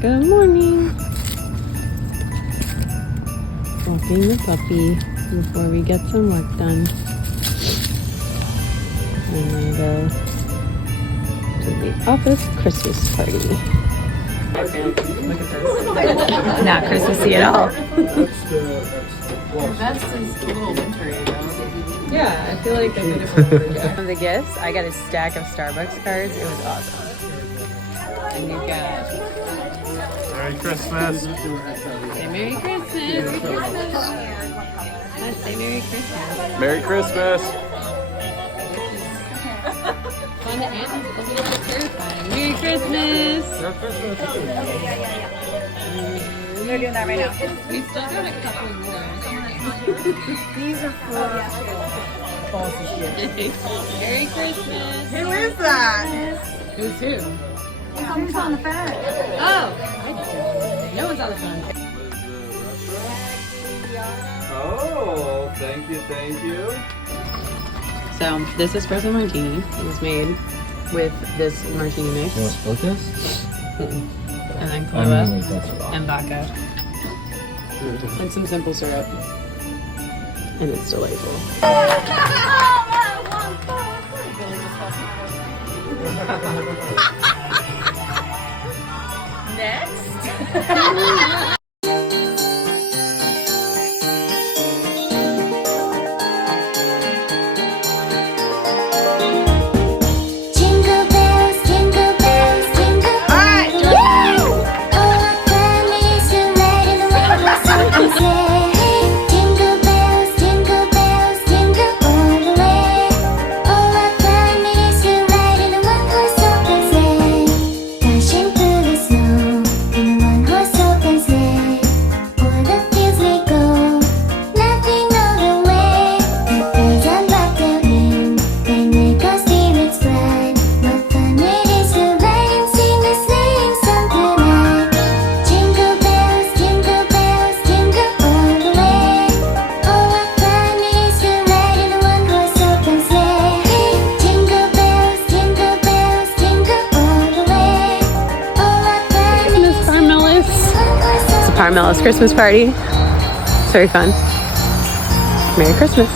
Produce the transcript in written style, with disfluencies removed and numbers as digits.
Good morning. Walking the puppy before we get some work done. And then go to the office Christmas party. Look at this. Not Christmassy at all. The vest is a little wintry though. Yeah, I feel like I did it for the gifts. I got a stack of Starbucks cards. It was awesome. And you got Merry Christmas. say Merry Christmas. Let's say Merry Christmas. Merry Christmas. Fun and a little bit terrifying. Merry Christmas. They're doing that right now. We still got a couple more. These are for Merry Christmas. Who is that? Who's who? Who's on the phone? Oh, I don't. No one's on the phone. Oh, thank you, thank you. So this espresso martini is made with this martini mix. You want to split this? And then I Kahlua mean, like, that's wrong. and vodka. And some simple syrup. And it's delightful. Next. Paar Melis Christmas party. It's very fun. Merry Christmas.